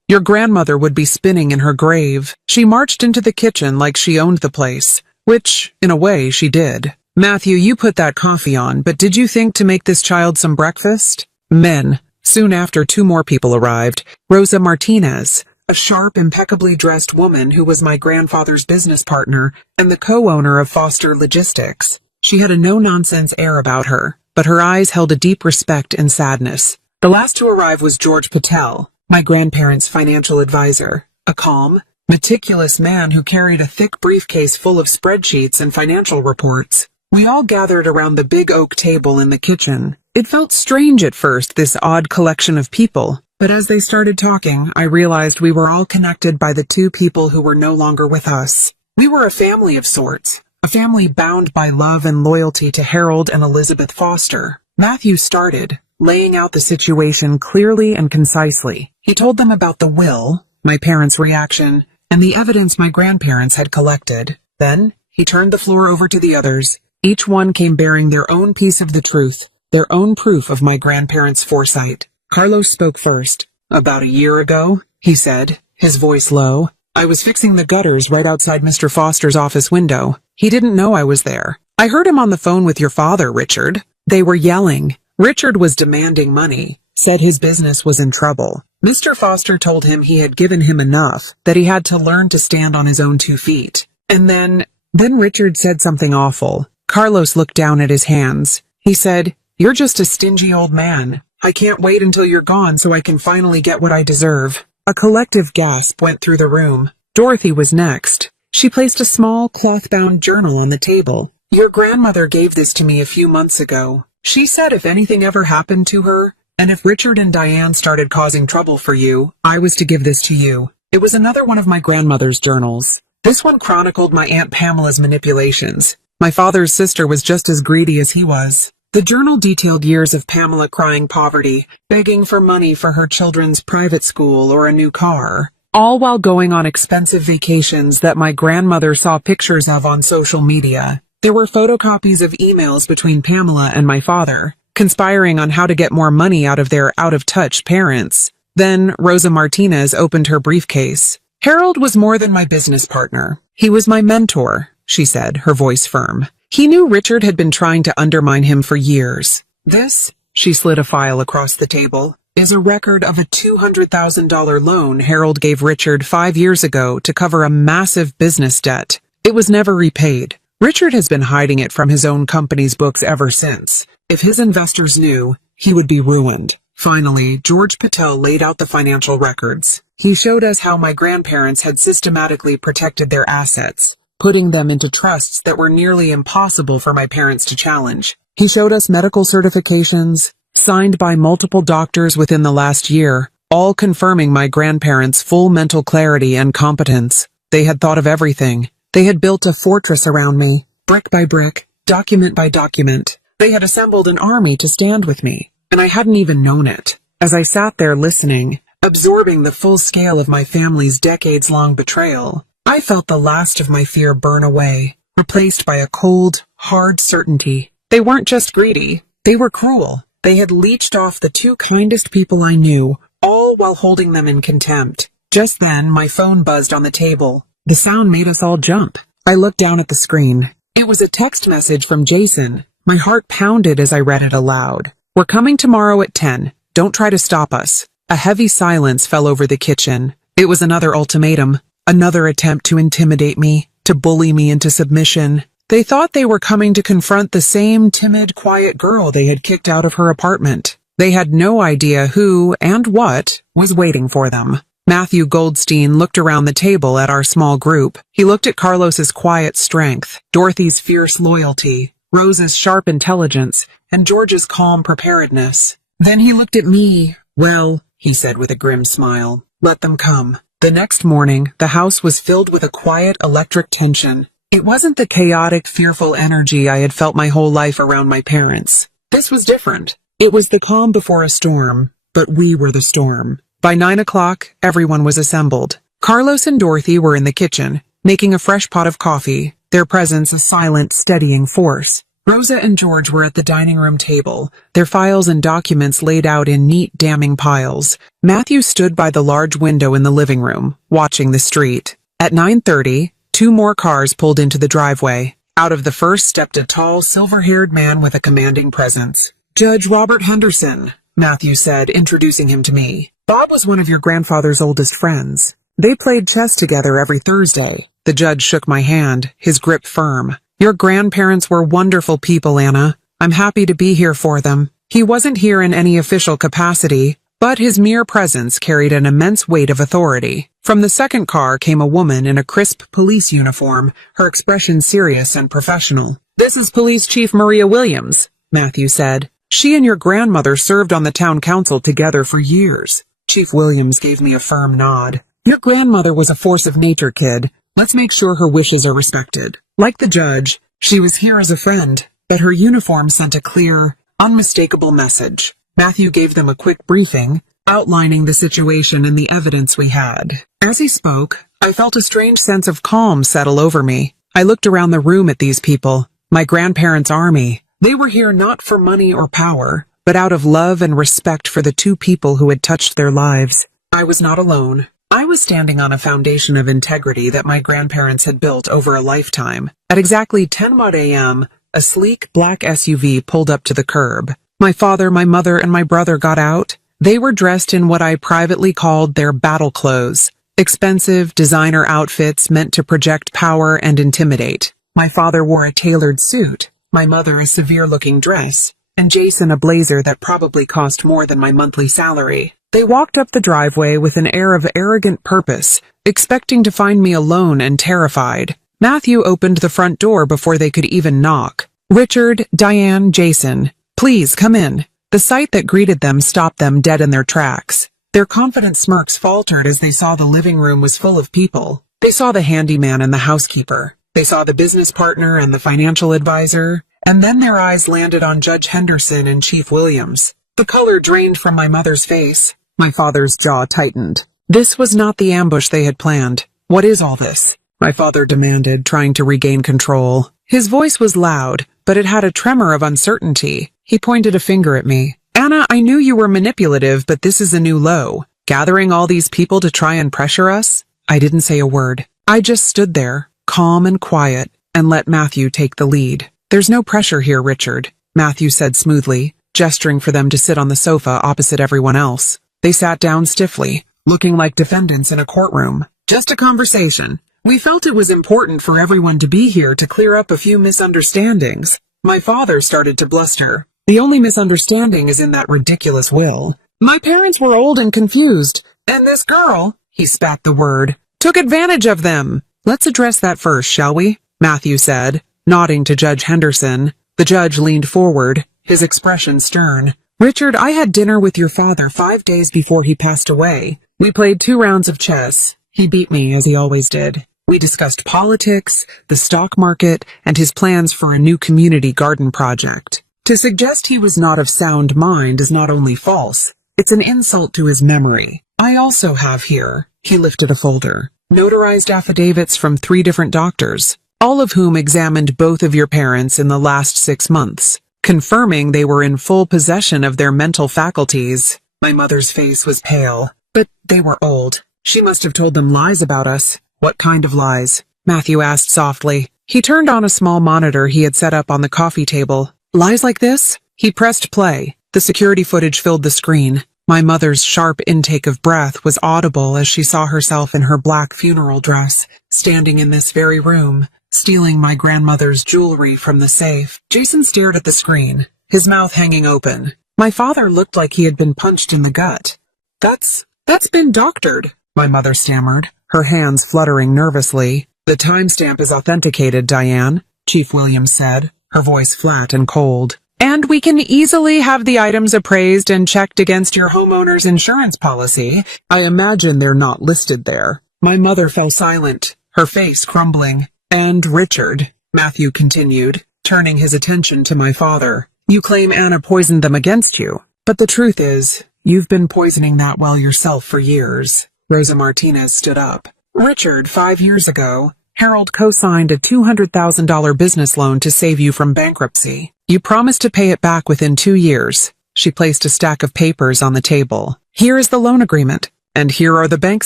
Your grandmother would be spinning in her grave." She marched into the kitchen like she owned the place, which, in a way, she did. "Matthew, you put that coffee on, but did you think to make this child some breakfast?" Men. Soon after, two more people arrived. Rosa Martinez, a sharp, impeccably dressed woman who was my grandfather's business partner and the co-owner of Foster Logistics. She had a no-nonsense air about her, but her eyes held a deep respect and sadness. The last to arrive was George Patel, my grandparents' financial advisor, a calm, meticulous man who carried a thick briefcase full of spreadsheets and financial reports. We all gathered around the big oak table in the kitchen. It felt strange at first, this odd collection of people, but as they started talking, I realized we were all connected by the two people who were no longer with us. We were a family of sorts, a family bound by love and loyalty to Harold and Elizabeth Foster. Matthew started, laying out the situation clearly and concisely. He told them about the will, my parents' reaction, and the evidence my grandparents had collected. Then, he turned the floor over to the others. Each one came bearing their own piece of the truth, their own proof of my grandparents' foresight. Carlos spoke first. "About a year ago," he said, his voice low, "I was fixing the gutters right outside Mr. Foster's office window. He didn't know I was there. I heard him on the phone with your father, Richard. They were yelling. Richard was demanding money, said his business was in trouble. Mr. Foster told him he had given him enough, that he had to learn to stand on his own 2 feet. And then Richard said something awful. Carlos looked down at his hands. He said, 'You're just a stingy old man. I can't wait until you're gone so I can finally get what I deserve.'" A collective gasp went through the room. Dorothy was next. She placed a small cloth-bound journal on the table. "Your grandmother gave this to me a few months ago. She said if anything ever happened to her, and if Richard and Diane started causing trouble for you, I was to give this to you." It was another one of my grandmother's journals. This one chronicled my Aunt Pamela's manipulations. My father's sister was just as greedy as he was. The journal detailed years of Pamela crying poverty, begging for money for her children's private school or a new car, all while going on expensive vacations that my grandmother saw pictures of on social media. There were photocopies of emails between Pamela and my father, conspiring on how to get more money out of their out-of-touch parents. Then Rosa Martinez opened her briefcase. "Harold was more than my business partner. He was my mentor," she said, her voice firm. "He knew Richard had been trying to undermine him for years. This," she slid a file across the table, is a record of a $200,000 loan Harold gave Richard 5 years ago to cover a massive business debt. It was never repaid. Richard has been hiding it from his own company's books ever since. If his investors knew, he would be ruined. Finally, George Patel laid out the financial records. He showed us how my grandparents had systematically protected their assets, putting them into trusts that were nearly impossible for my parents to challenge. He showed us medical certifications, signed by multiple doctors within the last year, all confirming my grandparents' full mental clarity and competence. They had thought of everything. They had built a fortress around me, brick by brick, document by document. They had assembled an army to stand with me, and I hadn't even known it. As I sat there listening, absorbing the full scale of my family's decades-long betrayal, I felt the last of my fear burn away, replaced by a cold, hard certainty. They weren't just greedy, they were cruel. They had leeched off the two kindest people I knew, all while holding them in contempt. Just then, my phone buzzed on the table. The sound made us all jump. I looked down at the screen. It was a text message from Jason. My heart pounded as I read it aloud. "We're coming tomorrow at 10. Don't try to stop us." A heavy silence fell over the kitchen. It was another ultimatum, another attempt to intimidate me, to bully me into submission. They thought they were coming to confront the same timid, quiet girl they had kicked out of her apartment. They had no idea who and what was waiting for them. Matthew Goldstein looked around the table at our small group. He looked at Carlos's quiet strength, Dorothy's fierce loyalty, Rose's sharp intelligence, and George's calm preparedness. Then he looked at me. "Well," he said with a grim smile, "let them come." The next morning, the house was filled with a quiet electric tension. It wasn't the chaotic, fearful energy I had felt my whole life around my parents. This was different. It was the calm before a storm, but we were the storm. By 9 o'clock, everyone was assembled. Carlos and Dorothy were in the kitchen, making a fresh pot of coffee, their presence a silent, steadying force. Rosa and George were at the dining room table, their files and documents laid out in neat, damning piles. Matthew stood by the large window in the living room, watching the street. At 9:30, 2 more cars pulled into the driveway. Out of the first stepped a tall, silver-haired man with a commanding presence. "Judge Robert Henderson," Matthew said, introducing him to me. "Bob was one of your grandfather's oldest friends. They played chess together every Thursday." The judge shook my hand, his grip firm. "Your grandparents were wonderful people, Anna. I'm happy to be here for them." He wasn't here in any official capacity, but his mere presence carried an immense weight of authority. From the second car came a woman in a crisp police uniform, her expression serious and professional. "This is Police Chief Maria Williams," Matthew said. "She and your grandmother served on the town council together for years." Chief Williams gave me a firm nod. "Your grandmother was a force of nature, kid. Let's make sure her wishes are respected." Like the judge, she was here as a friend, but her uniform sent a clear, unmistakable message. Matthew gave them a quick briefing, outlining the situation and the evidence we had. As he spoke, I felt a strange sense of calm settle over me. I looked around the room at these people, my grandparents' army. They were here not for money or power, but out of love and respect for the two people who had touched their lives. I was not alone. I was standing on a foundation of integrity that my grandparents had built over a lifetime. At exactly 10 a.m., a sleek black SUV pulled up to the curb. My father, my mother, and my brother got out. They were dressed in what I privately called their battle clothes, expensive designer outfits meant to project power and intimidate. My father wore a tailored suit, my mother a severe-looking dress, and Jason a blazer that probably cost more than my monthly salary. They walked up the driveway with an air of arrogant purpose, expecting to find me alone and terrified. Matthew opened the front door before they could even knock. "Richard, Diane, Jason, please come in." The sight that greeted them stopped them dead in their tracks. Their confident smirks faltered as they saw the living room was full of people. They saw the handyman and the housekeeper. They saw the business partner and the financial advisor. And then their eyes landed on Judge Henderson and Chief Williams. The color drained from my mother's face. My father's jaw tightened. This was not the ambush they had planned. "What is all this?" my father demanded, trying to regain control. His voice was loud, but it had a tremor of uncertainty. He pointed a finger at me. "Anna, I knew you were manipulative, but this is a new low. Gathering all these people to try and pressure us?" I didn't say a word. I just stood there, calm and quiet, and let Matthew take the lead. "There's no pressure here, Richard," Matthew said smoothly. gesturing for them to sit on the sofa opposite everyone else. They sat down stiffly, looking like defendants in a courtroom. Just a conversation. We felt it was important for everyone to be here to clear up a few misunderstandings. My father started to bluster. The only misunderstanding is in that ridiculous will. My parents were old and confused, and this girl, he spat the word, took advantage of them. Let's address that first, shall we? Matthew said, nodding to Judge Henderson. The judge leaned forward, his expression stern. Richard, I had dinner with your father 5 days before he passed away. We played 2 rounds of chess. He beat me, as he always did. We discussed politics, the stock market, and his plans for a new community garden project. To suggest he was not of sound mind is not only false, it's an insult to his memory. I also have here, he lifted a folder, notarized affidavits from 3 different doctors, all of whom examined both of your parents in the last 6 months, confirming they were in full possession of their mental faculties. My mother's face was pale, but they were old. She must have told them lies about us. What kind of lies? Matthew asked softly. He turned on a small monitor he had set up on the coffee table. Lies like this? He pressed play. The security footage filled the screen. My mother's sharp intake of breath was audible as she saw herself in her black funeral dress, standing in this very room, stealing my grandmother's jewelry from the safe. Jason stared at the screen, his mouth hanging open. My father looked like he had been punched in the gut. That's been doctored, my mother stammered, her hands fluttering nervously. The timestamp is authenticated, Diane, Chief Williams said, her voice flat and cold. And we can easily have the items appraised and checked against your homeowner's insurance policy. I imagine they're not listed there. My mother fell silent, her face crumbling. And Richard, Matthew continued, turning his attention to my father. You claim Anna poisoned them against you, but the truth is, you've been poisoning that well yourself for years. Rosa Martinez stood up. Richard, 5 years ago, Harold co-signed a $200,000 business loan to save you from bankruptcy. You promised to pay it back within 2 years. She placed a stack of papers on the table. Here is the loan agreement, and here are the bank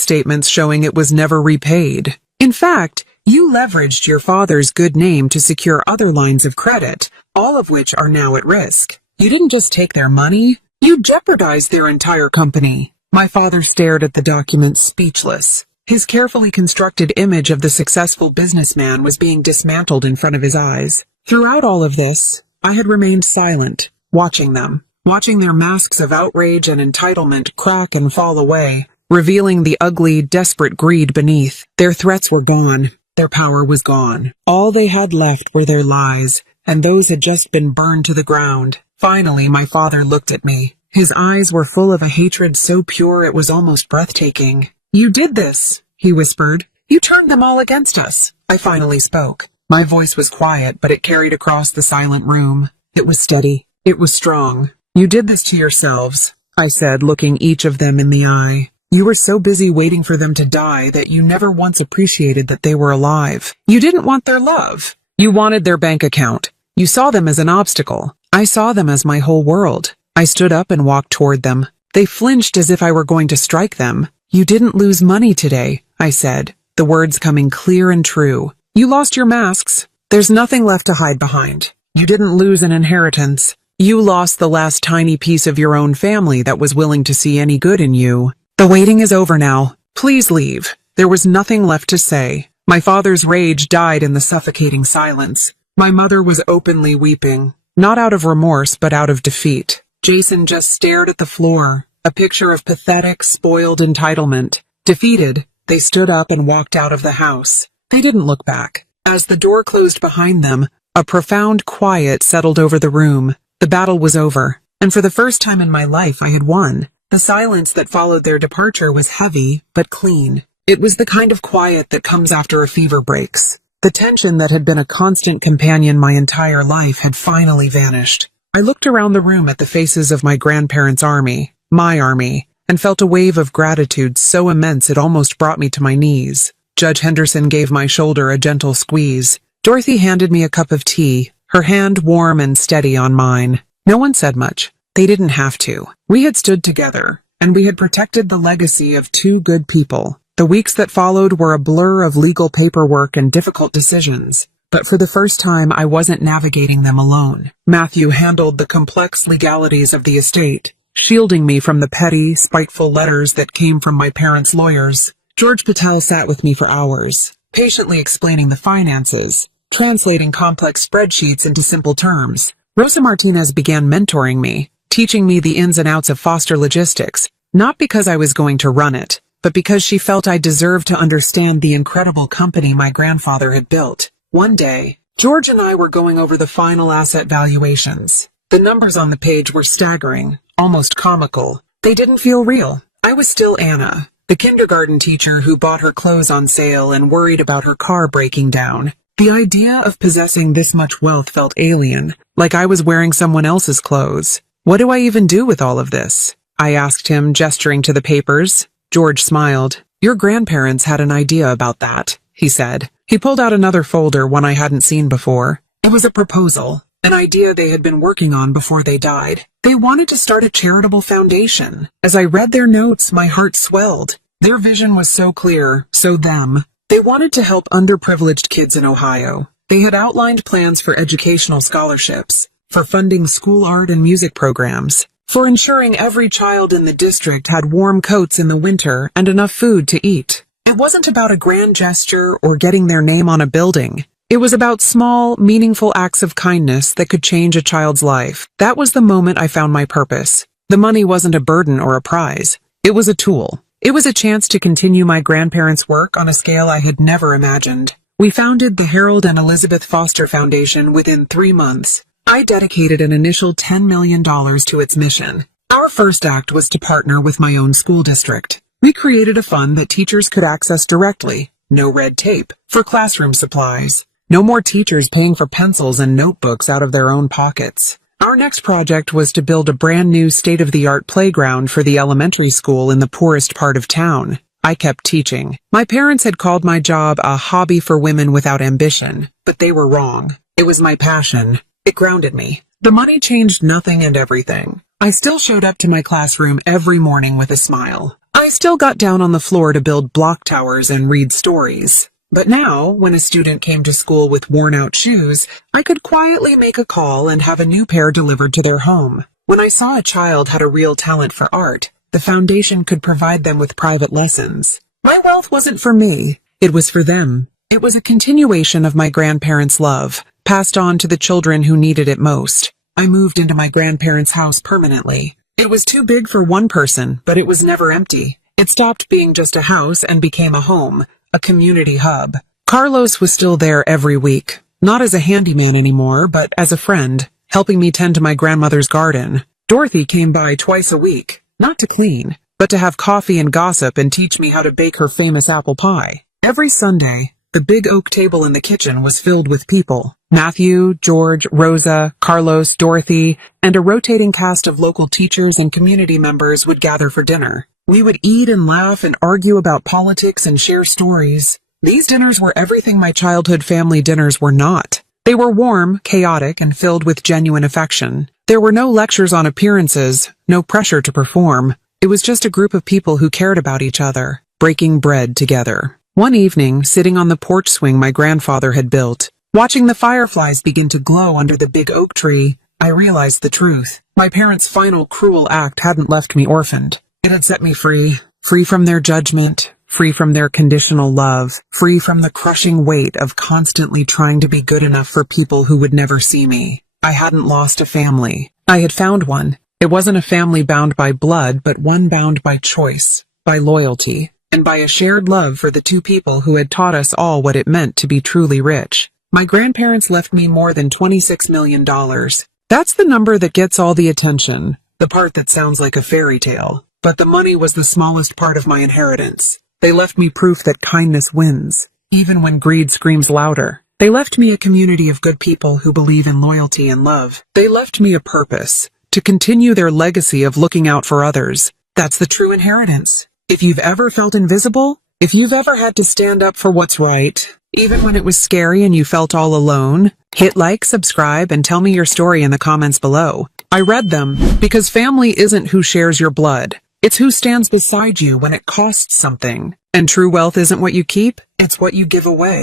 statements showing it was never repaid. In fact, you leveraged your father's good name to secure other lines of credit, all of which are now at risk. You didn't just take their money, you jeopardized their entire company. My father stared at the document speechless. His carefully constructed image of the successful businessman was being dismantled in front of his eyes. Throughout all of this, I had remained silent, watching them, watching their masks of outrage and entitlement crack and fall away, revealing the ugly, desperate greed beneath. Their threats were gone. Their power was gone. All they had left were their lies, and those had just been burned to the ground. Finally, my father looked at me. His eyes were full of a hatred so pure it was almost breathtaking. You did this, he whispered. You turned them all against us. I finally spoke. My voice was quiet, but it carried across the silent room. It was steady. It was strong. You did this to yourselves, I said, looking each of them in the eye. You were so busy waiting for them to die that you never once appreciated that they were alive. You didn't want their love. You wanted their bank account. You saw them as an obstacle. I saw them as my whole world. I stood up and walked toward them. They flinched as if I were going to strike them. You didn't lose money today, I said, the words coming clear and true. You lost your masks. There's nothing left to hide behind. You didn't lose an inheritance. You lost the last tiny piece of your own family that was willing to see any good in you. The waiting is over now. Please leave. There was nothing left to say. My father's rage died in the suffocating silence. My mother was openly weeping, not out of remorse but out of defeat. Jason just stared at the floor, a picture of pathetic, spoiled entitlement. Defeated, they stood up and walked out of the house. They didn't look back. As the door closed behind them, a profound quiet settled over the room. The battle was over, and for the first time in my life I had won. The silence that followed their departure was heavy, but clean. It was the kind of quiet that comes after a fever breaks. The tension that had been a constant companion my entire life had finally vanished. I looked around the room at the faces of my grandparents' army, my army, and felt a wave of gratitude so immense it almost brought me to my knees. Judge Henderson gave my shoulder a gentle squeeze. Dorothy handed me a cup of tea, her hand warm and steady on mine. No one said much. They didn't have to. We had stood together, and we had protected the legacy of 2 good people. The weeks that followed were a blur of legal paperwork and difficult decisions, but for the first time I wasn't navigating them alone. Matthew handled the complex legalities of the estate, shielding me from the petty, spiteful letters that came from my parents' lawyers. George Patel sat with me for hours, patiently explaining the finances, translating complex spreadsheets into simple terms. Rosa Martinez began mentoring me, teaching me the ins and outs of foster logistics, not because I was going to run it, but because she felt I deserved to understand the incredible company my grandfather had built. One day, George and I were going over the final asset valuations. The numbers on the page were staggering, almost comical. They didn't feel real. I was still Anna, the kindergarten teacher who bought her clothes on sale and worried about her car breaking down. The idea of possessing this much wealth felt alien, like I was wearing someone else's clothes. What do I even do with all of this? I asked him, gesturing to the papers. George smiled. Your grandparents had an idea about that, he said. He pulled out another folder, one I hadn't seen before. It was a proposal, an idea they had been working on before they died. They wanted to start a charitable foundation. As I read their notes, my heart swelled. Their vision was so clear, so them. They wanted to help underprivileged kids in Ohio. They had outlined plans for educational scholarships, for funding school art and music programs, for ensuring every child in the district had warm coats in the winter and enough food to eat. It wasn't about a grand gesture or getting their name on a building. It was about small, meaningful acts of kindness that could change a child's life. That was the moment I found my purpose. The money wasn't a burden or a prize. It was a tool. It was a chance to continue my grandparents' work on a scale I had never imagined. We founded the Harold and Elizabeth Foster Foundation within 3 months. I dedicated an initial $10 million to its mission. Our first act was to partner with my own school district. We created a fund that teachers could access directly, no red tape, for classroom supplies. No more teachers paying for pencils and notebooks out of their own pockets. Our next project was to build a brand new state-of-the-art playground for the elementary school in the poorest part of town. I kept teaching. My parents had called my job a hobby for women without ambition, but they were wrong. It was my passion. It grounded me. The money changed nothing and everything. I still showed up to my classroom every morning with a smile. I still got down on the floor to build block towers and read stories. But now, when a student came to school with worn-out shoes, I could quietly make a call and have a new pair delivered to their home. When I saw a child had a real talent for art, the foundation could provide them with private lessons. My wealth wasn't for me. It was for them. It was a continuation of my grandparents' love, passed on to the children who needed it most. I moved into my grandparents' house permanently. It was too big for one person, but it was never empty. It stopped being just a house and became a home, a community hub. Carlos was still there every week, not as a handyman anymore, but as a friend, helping me tend to my grandmother's garden. Dorothy came by twice a week, not to clean, but to have coffee and gossip and teach me how to bake her famous apple pie. Every Sunday, the big oak table in the kitchen was filled with people. Matthew, George, Rosa, Carlos, Dorothy, and a rotating cast of local teachers and community members would gather for dinner. We would eat and laugh and argue about politics and share stories. These dinners were everything my childhood family dinners were not. They were warm, chaotic, and filled with genuine affection. There were no lectures on appearances, no pressure to perform. It was just a group of people who cared about each other, breaking bread together. One evening, sitting on the porch swing my grandfather had built, watching the fireflies begin to glow under the big oak tree, I realized the truth. My parents' final cruel act hadn't left me orphaned. It had set me free, free from their judgment, free from their conditional love, free from the crushing weight of constantly trying to be good enough for people who would never see me. I hadn't lost a family. I had found one. It wasn't a family bound by blood, but one bound by choice, by loyalty, and by a shared love for the two people who had taught us all what it meant to be truly rich. My grandparents left me more than $26 million. That's the number that gets all the attention, the part that sounds like a fairy tale. But the money was the smallest part of my inheritance. They left me proof that kindness wins, even when greed screams louder. They left me a community of good people who believe in loyalty and love. They left me a purpose, to continue their legacy of looking out for others. That's the true inheritance. If you've ever felt invisible, if you've ever had to stand up for what's right, even when it was scary and you felt all alone, hit like, subscribe, and tell me your story in the comments below. I read them, because family isn't who shares your blood. It's who stands beside you when it costs something. And true wealth isn't what you keep, it's what you give away.